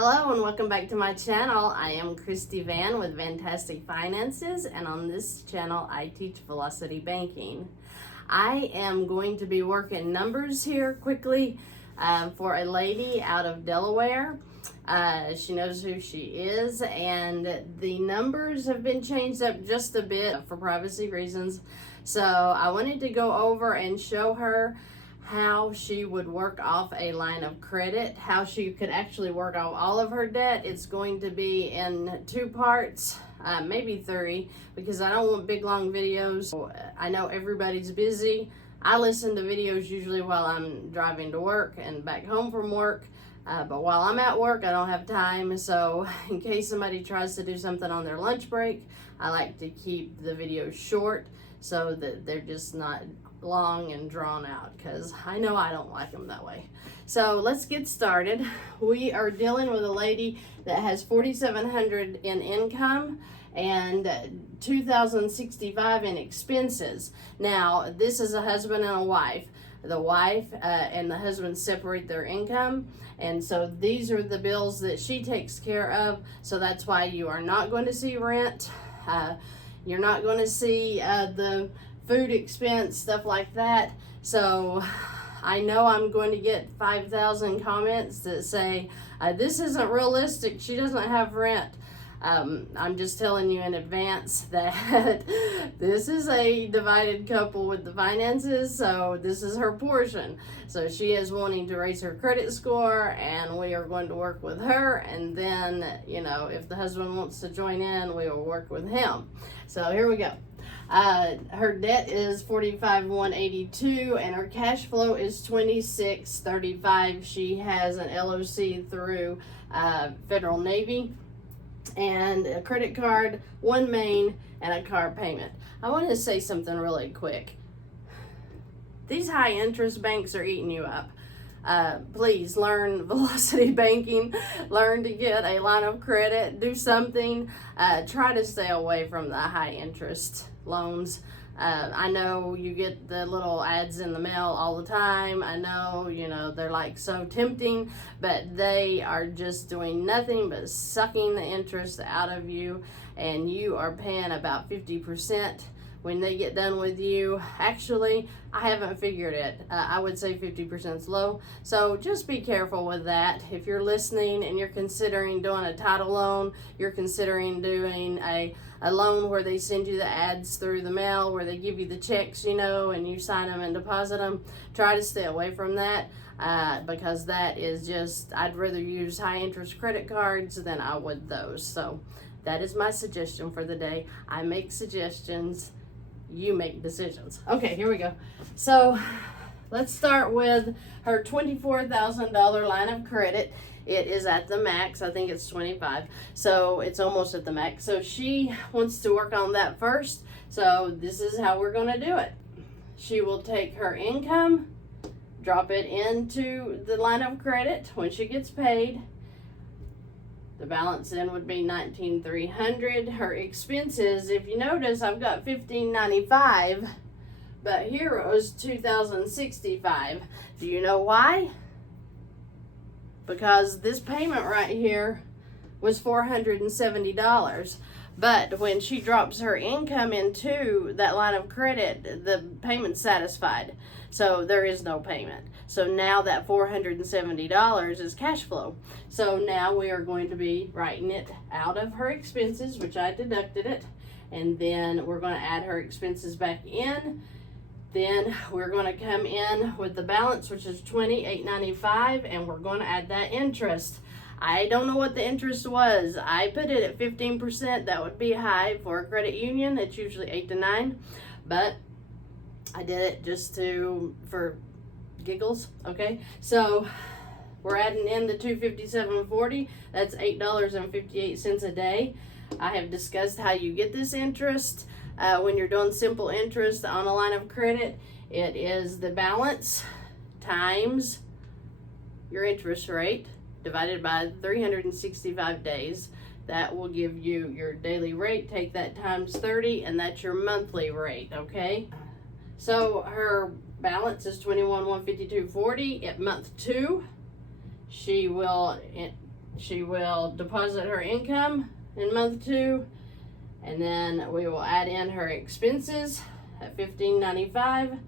Hello and welcome back to my channel. I am Christy Vann with Fantastic Finances, and on this channel I teach velocity banking. I am going to be working numbers here quickly for a lady out of Delaware. She knows who she is, and the numbers have been changed up just a bit for privacy reasons. So I wanted to go over and show her how she would work off a line of credit, how she could actually work off all of her debt. It's going to be in two parts, maybe three, because I don't want big long videos. I know everybody's busy. I listen to videos usually while I'm driving to work and back home from work, but while I'm at work I don't have time. So in case somebody tries to do something on their lunch break, I like to keep the videos short so that they're just not long and drawn out, because I know I don't like them that way. So let's get started. We are dealing with a lady that has $4,700 in income and $2,065 in expenses. Now this is a husband and a wife. The wife and the husband separate their income, and so these are the bills that she takes care of. So that's why you are not going to see rent. You're not going to see the food expense, stuff like that. So I know I'm going to get 5,000 comments that say, this isn't realistic, she doesn't have rent. I'm just telling you in advance that this is a divided couple with the finances, so this is her portion. So she is wanting to raise her credit score, and we are going to work with her, and then, you know, if the husband wants to join in, we will work with him. So here we go. Her debt is $45,182 and her cash flow is $26,35. She has an LOC through Federal Navy, and a credit card, one main, and a car payment. I want to say something really quick. These high interest banks are eating you up. Please learn velocity banking, learn to get a line of credit, do something. Try to stay away from the high interest loans. I know you get the little ads in the mail all the time. I know, you know, they're like so tempting, but they are just doing nothing but sucking the interest out of you, and you are paying about 50% when they get done with you. Actually, I haven't figured it. I would say 50% is low. So just be careful with that. If you're listening and you're considering doing a title loan, you're considering doing a loan where they send you the ads through the mail, where they give you the checks, you know, and you sign them and deposit them, try to stay away from that, because that is just, I'd rather use high interest credit cards than I would those. So that is my suggestion for the day. I make suggestions, you make decisions. Okay, here we go. So let's start with her $24,000 line of credit. It is at the max. I think it's 25. So it's almost at the max. So she wants to work on that first. So this is how we're going to do it. She will take her income, drop it into the line of credit when she gets paid. The balance then would be $19,300. Her expenses, if you notice, I've got $1,595, but here it was $2,065. Do you know why? Because this payment right here was $470. But when she drops her income into that line of credit, the payment's satisfied. So there is no payment. So now that $470 is cash flow. So now we are going to be writing it out of her expenses, which I deducted it. And then we're going to add her expenses back in. Then we're going to come in with the balance, which is $28,995, and we're going to add that interest. I don't know what the interest was. I put it at 15%. That would be high for a credit union. It's usually 8 to 9, but I did it just for giggles. Okay, so we're adding in the $257.40. That's $8.58 a day. I have discussed how you get this interest. When you're doing simple interest on a line of credit, it is the balance times your interest rate divided by 365 days. That will give you your daily rate. Take that times 30, and that's your monthly rate, okay? So her balance is $21,152.40 at month 2. She will she will deposit her income in month 2, and then we will add in her expenses at $15.95.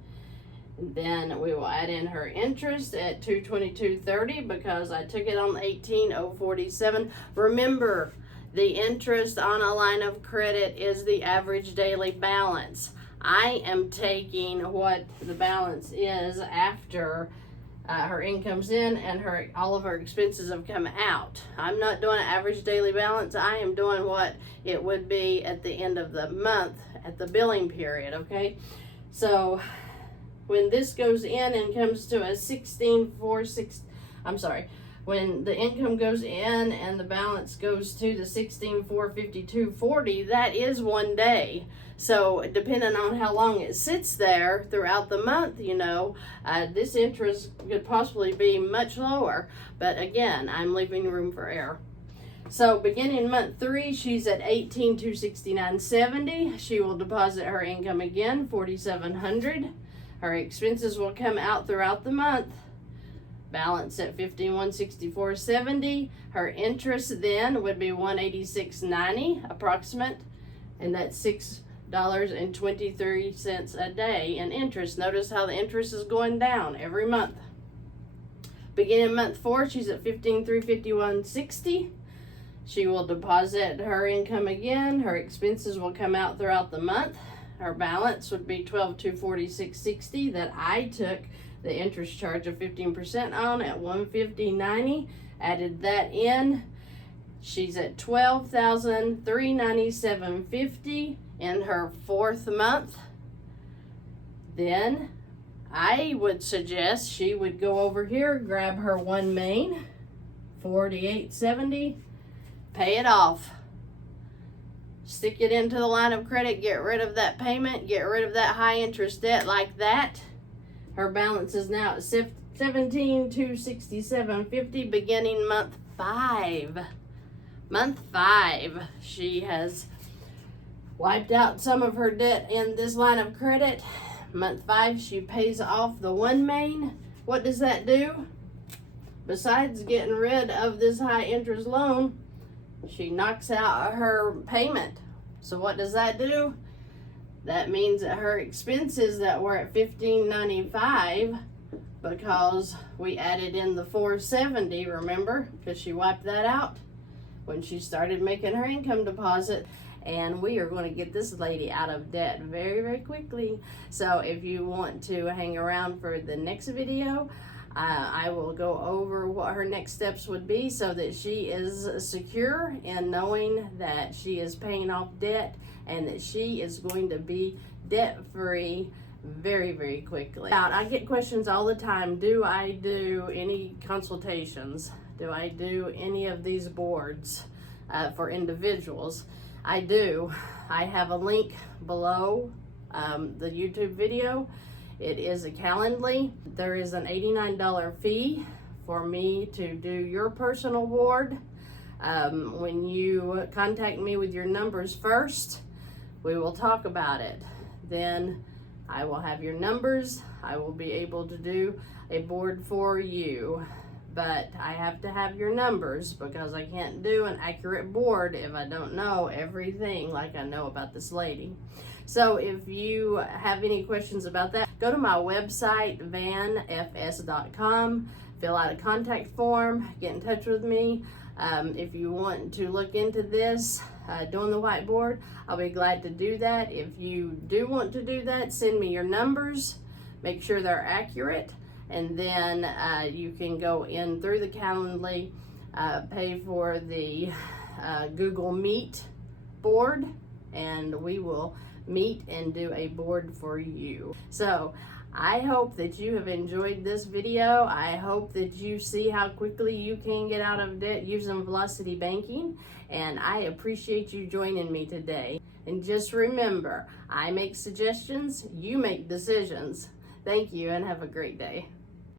Then we will add in her interest at $222.30 because I took it on $18,047. Remember, the interest on a line of credit is the average daily balance. I am taking what the balance is after her income's in and all of her expenses have come out. I'm not doing an average daily balance. I am doing what it would be at the end of the month at the billing period, okay? So when this goes in and comes to a 16,460, I'm sorry, when the income goes in and the balance goes to the 16,452.40, that is 1 day. So depending on how long it sits there throughout the month, you know, this interest could possibly be much lower. But again, I'm leaving room for error. So beginning month 3, she's at $18,269.70. She will deposit her income again, $4,700. Her expenses will come out throughout the month. Balance at $15,164.70. Her interest then would be $186.90 approximate, and that's $6.23 a day in interest. Notice how the interest is going down every month. Beginning month 4, she's at $15,351.60. She will deposit her income again. Her expenses will come out throughout the month. Her balance would be $12,246.60 that I took the interest charge of 15% on at $150.90. Added that in. She's at $12,397.50 in her 4th month. Then I would suggest she would go over here, grab her one main, $48.70, pay it off. Stick it into the line of credit, get rid of that payment, get rid of that high interest debt like that. Her balance is now at $17,267.50 beginning month 5. Month 5, she has wiped out some of her debt in this line of credit. Month 5, she pays off the one main. What does that do? Besides getting rid of this high interest loan, she knocks out her payment. So what does that do? That means that her expenses that were at $15.95, because we added in the $470, remember? Because she wiped that out when she started making her income deposit. And we are going to get this lady out of debt very, very quickly. So if you want to hang around for the next video, I will go over what her next steps would be so that she is secure in knowing that she is paying off debt and that she is going to be debt-free very, very quickly. Now, I get questions all the time. Do I do any consultations? Do I do any of these boards for individuals? I do. I have a link below the YouTube video. It is a Calendly. There is an $89 fee for me to do your personal board. When you contact me with your numbers first, we will talk about it. Then I will have your numbers. I will be able to do a board for you. But I have to have your numbers because I can't do an accurate board if I don't know everything like I know about this lady. So if you have any questions about that, go to my website, vannfs.com, fill out a contact form, get in touch with me. If you want to look into this, doing the whiteboard, I'll be glad to do that. If you do want to do that, send me your numbers, make sure they're accurate, and then you can go in through the Calendly, pay for the Google Meet board, and we will meet and do a board for you. So I hope that you have enjoyed this video. I hope that you see how quickly you can get out of debt using Velocity Banking, and I appreciate you joining me today. And just remember, I make suggestions, you make decisions. Thank you and have a great day.